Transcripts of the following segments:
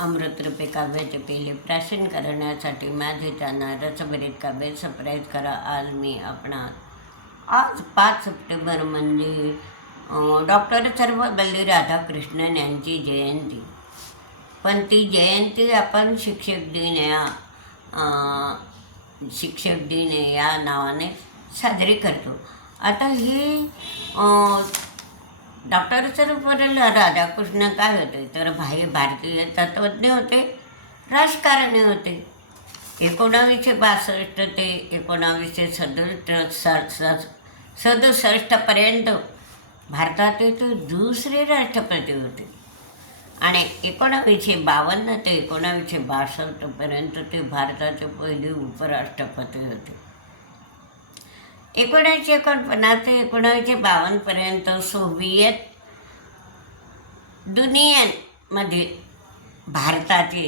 अमृतरूपी काव्याचे पेले प्राशन करण्यासाठी माझे त्यांना रसभरीत काव्य सबस्क्राईब करा. आज मी आपणा आज पाच सप्टेंबर म्हणजे डॉक्टर सर्वपल्ली राधाकृष्णन यांची जयंती. पण ती जयंती आपण शिक्षक दिन या शिक्षक दिन या नावाने साजरी करतो. आता ही डॉक्टर सर्वपल्ली राधाकृष्ण काय होते तर भाई भारतीय तत्त्वज्ञ होते राजकारणी होते. एकोणावीसशे बासष्ट ते एकोणावीसशे सदुसष्ट स- सदुसष्टपर्यंत भारतातील ते दुसरे राष्ट्रपती होते. आणि एकोणावीसशे बावन्न ते एकोणावीसशे बासष्टपर्यंत ते भारताचे पहिले उपराष्ट्रपती होते. एकोणीसशे एकोणपन्नास ते एकोणावीसशे बावन्नपर्यंत सोव्हिएत दुनियेमध्ये भारताचे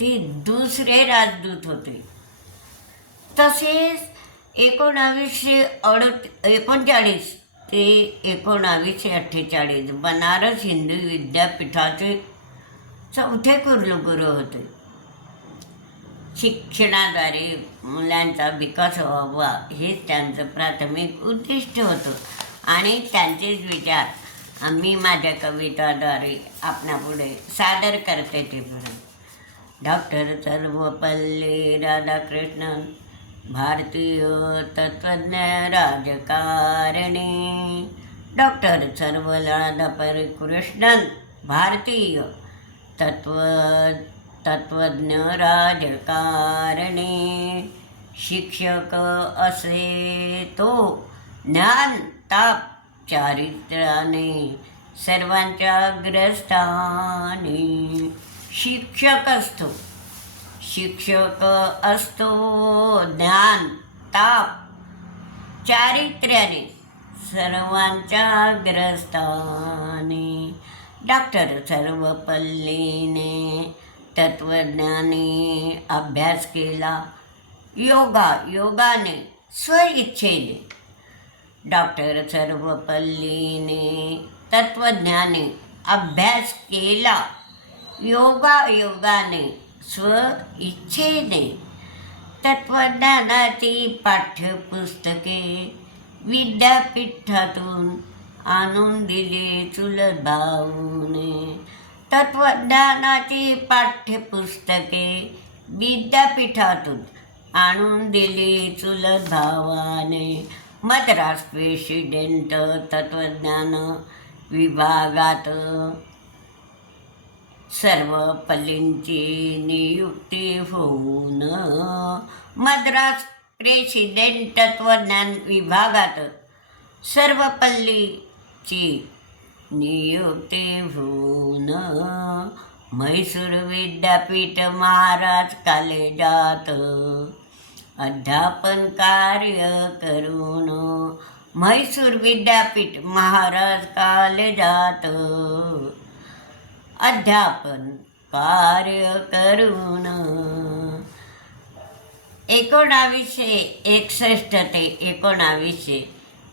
ती दुसरे राजदूत होते. तसेच एकोणावीसशे अड एकोणचाळीस ते एकोणावीसशे अठ्ठेचाळीस बनारस हिंदू विद्यापीठाचे चौथे कुलगुरू होते. शिक्षणाद्वारे मुलांचा विकास व्हावा हेच त्यांचं प्राथमिक उद्दिष्ट होतं. आणि त्यांचेच विचार आम्ही माझ्या कविताद्वारे आपणापुढे सादर करते ते म्हणून डॉक्टर सर्वपल्ली राधाकृष्णन भारतीय तत्त्वज्ञ राजकारणी. डॉक्टर सर्वलादापर कृष्णन भारतीय तत्व तत्त्वज्ञ राजकारणे शिक्षक असे तो ज्ञान ताप चारित्र्याने सर्वांच्या ग्रस्तानी शिक्षक असतो. शिक्षक असतो ज्ञान ताप चारित्र्याने सर्वांच्या ग्रस्थाने डॉक्टर सर्वपल्लीने तत्त्वज्ञाने अभ्यास केला. योगा योगाने स्वइच्छेने. डॉक्टर सर्वपल्लीने तत्त्वज्ञाने अभ्यास केला. योगा योगाने स्व इच्छेने तत्त्वज्ञानाची पाठ्यपुस्तके विद्यापीठातून आणून दिले चुलत भाऊने. तत्त्वज्ञानाची पाठ्यपुस्तके विद्यापीठातून आणून दिली चुलत भावाने. मद्रास प्रेसिडेंट तत्त्वज्ञान विभागात सर्व पल्लींची नियुक्ती होऊन मद्रास प्रेसिडेंट तत्त्वज्ञान विभागात सर्व पल्लीची नियुक्ती होऊन म्हैसूर विद्यापीठ महाराज कॉलेजात अध्यापन कार्य करून म्हैसूर विद्यापीठ महाराज कॉलेजात अध्यापन कार्य करून एकोणावीसशे एकसष्ट ते एकोणावीसशे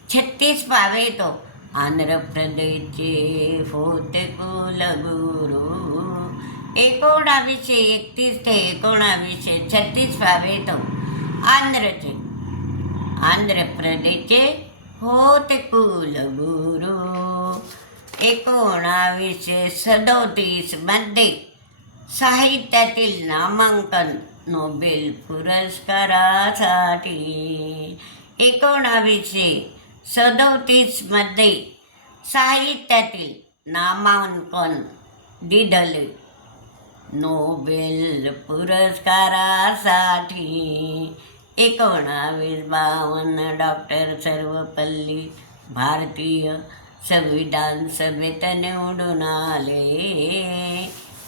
छत्तीस पावे तो आंध्र प्रदेशचे होते कुलगुरू एकोणावीसशे एकतीस ते एकोणावीसशे छत्तीस पावे तो आंध्रचे आंध्र प्रदेशचे होते कुलगुरू एकोणावीसशे सदोतीसमध्ये साहित्यातील नामांकन नोबेल पुरस्कारासाठी एकोणावीसशे सदोतीसमध्ये साहित्यातील नामांकन दिदले नोबेल पुरस्कारासाठी एकोणावीस बावन्न डॉक्टर सर्वपल्ली भारतीय संविधान सभेत निवडून आले.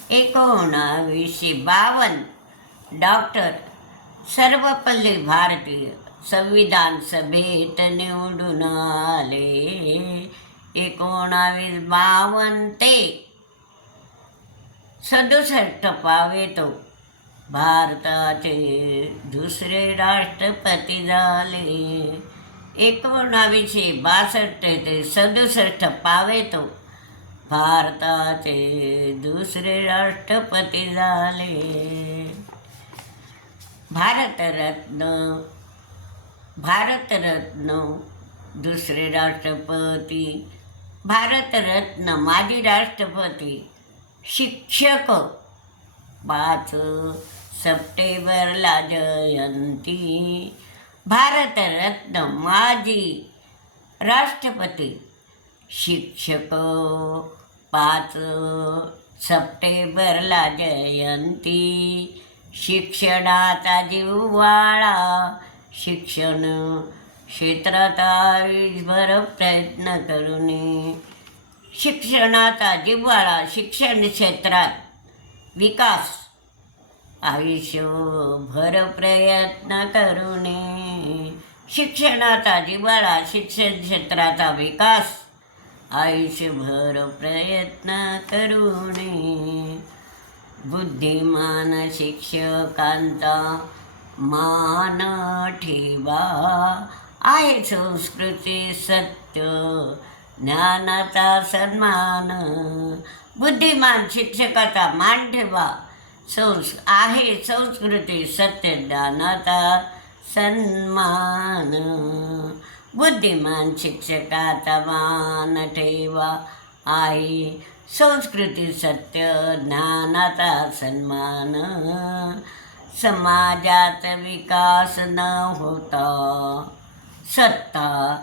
एकोणावीसशे बावन्न डॉक्टर सर्वपल्ली भारतीय संविधान सभेत निवडून आले. एकोणावीस बावन्न ते सदुसष्ट पावे तो. भारताचे दुसरे राष्ट्रपती झाले. एकोणावीसशे बासष्ट ते सदुसष्ट पावे तो. भारताचे दुसरे राष्ट्रपती झाले. भारतरत्न भारतरत्न दुसरे राष्ट्रपती भारतरत्न माजी राष्ट्रपती शिक्षक. पाच सप्टेंबरला जयंती. भारतरत्न माजी राष्ट्रपती शिक्षक. पाच सप्टेंबरला जयंती. शिक्षणाचा जिव्हाळा शिक्षण क्षेत्रात आयुष्यभर प्रयत्न करून शिक्षणाचा जिव्हाळा शिक्षण क्षेत्रात विकास आयुष्यभर प्रयत्न करून शिक्षणाचा जिव्हाळा शिक्षण क्षेत्राचा विकास आयुष्यभर प्रयत्न करून बुद्धिमान शिक्षकांचा मान ठेवा. आहे संस्कृती सत्य ज्ञानाचा सन्मान. बुद्धिमान शिक्षकाचा मान ठेवा. संस् आहे संस्कृती सत्य ज्ञानाचा सन्मान. बुद्धिमान शिक्षकाचा मान ठेवा. आहे संस्कृती सत्य ज्ञानाचा सन्मान. समाजात विकास न होता सत्ता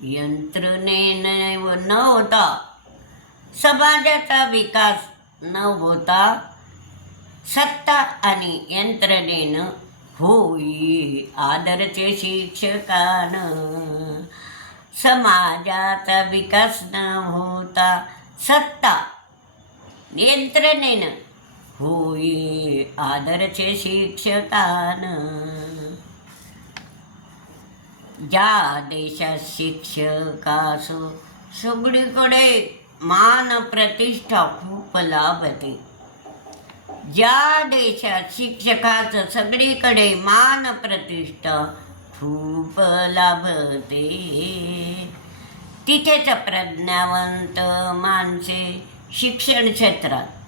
यंत्रणेने न होता समाजाचा विकास न होता सत्ता आणि यंत्रणेनं होई आदरचे शिक्षकान. समाजाचा विकास न होता सत्ता यंत्रणेनं होई आदरचे शिक्षकान. ज्या देशात शिक्षकासो सगळीकडे मान प्रतिष्ठा खूप लाभते. ज्या देशात शिक्षकाचं सगळीकडे मान प्रतिष्ठा खूप लाभते तिथेच प्रज्ञावंत माणसे शिक्षण क्षेत्रात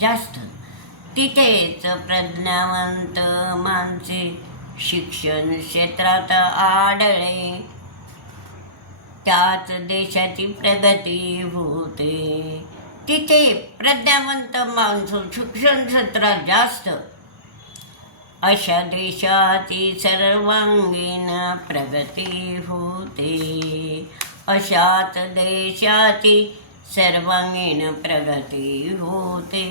जास्त. तिथेच प्रज्ञावंत माणसे. शिक्षण क्षेत्रात आढळे. त्याच देशाची प्रगती होते. तिथे प्रज्ञावंत माणसं शिक्षण क्षेत्रात जास्त. अशा देशाची सर्वांगीण प्रगती होते. अशाच देशाची सर्वांगीण प्रगती होते.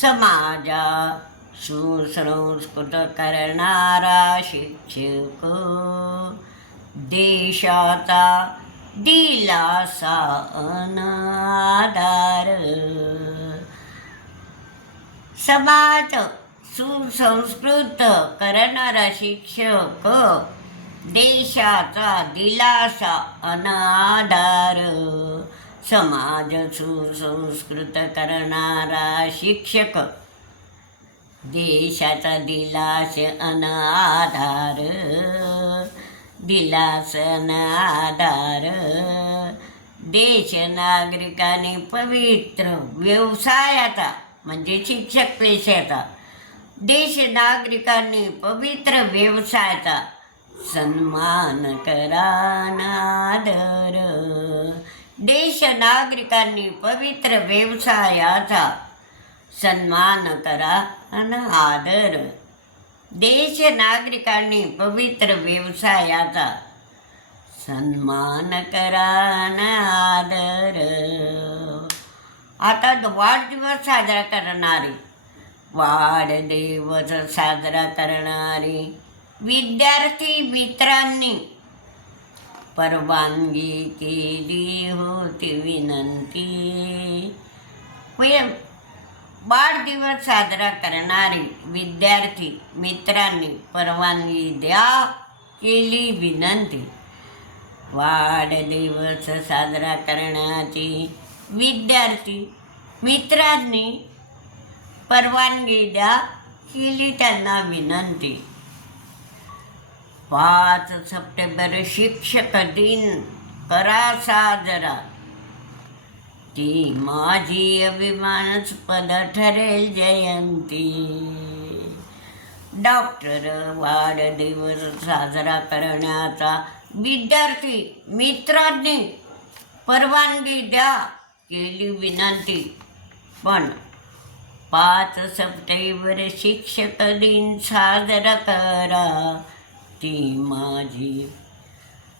समाजा सुसंस्कृत करणारा शिक्षक. देशाचा दिलासा अनादार समाज सुसंस्कृत करणारा शिक्षक देशाचा दिलासा अनादार. समाज सुसंस्कृत करणारा शिक्षक. देशाचा दिलास अनाधार दिलास अनाधार देश नागरिकाने पवित्र व्यवसायाचा म्हणजे शिक्षक पेशाचा. देश नागरिकांनी पवित्र व्यवसायाचा सन्मान करा नादर. देश नागरिकांनी पवित्र व्यवसायाचा सन्मान करा आणि आदर. देश नागरिकांनी पवित्र व्यवसायाचा सन्मान करा आदर. आता वाढदिवस साजरा करणारे वाढदिवस साजरा करणारे विद्यार्थी मित्रांनी परवानगी केली होती विनंती. होय वाढदिवस साजरा करणारे विद्यार्थी मित्रांनी परवानगी द्या केली विनंती. वाढदिवस साजरा करण्याची विद्यार्थी मित्रांनी परवानगी द्या केली त्यांना विनंती. पाच सप्टेंबर शिक्षक दिन. करा साजरा. ती माझी अभिमानास्पद ठरेल जयंती. डॉक्टर वाढदिवस साजरा करण्याचा विद्यार्थी मित्रांनी परवानगी द्या केली विनंती. पण पाच सप्टेंबर शिक्षक दिन साजरा करा. ती माझी.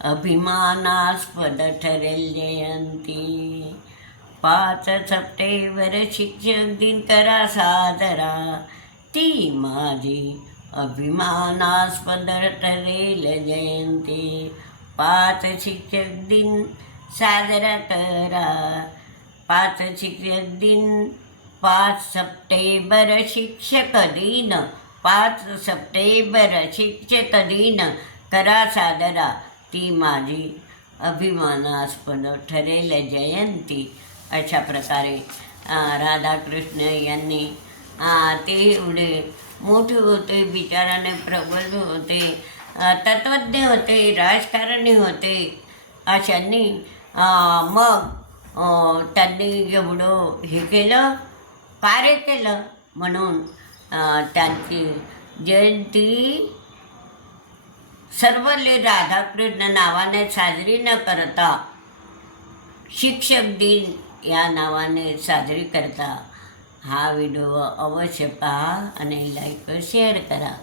अभिमानास्पद ठरेल जयंती. पाच सप्टेंबर शिक्षक दिन करा साजरा. ती माझी अभिमानास्पद ठरेल जयंती. पाच शिक्षक दिन साजरा करा. पाच शिक्षक दिन पाच सप्टेंबर शिक्षक दिन. पाच सप्टेंबर शिक्षक दिन करा साजरा ती माझी अभिमानास्पद ठरेल जयंती. अशा प्रकारे राधाकृष्ण यांनी ते एवढे मोठे होते बिचाराने प्रबल होते तत्वज्ञ तत्त्वज्ञ होते राजकारणी होते अशांनी मग त्यांनी एवढं हे केलं कार्य केलं म्हणून त्यांची जयंती सर्वले राधाकृष्ण नावाने साजरी न करता शिक्षक दिन या नावाने साजरी करता हा व्हिडिओ अवश्य पहा आणि लाईक शेअर करा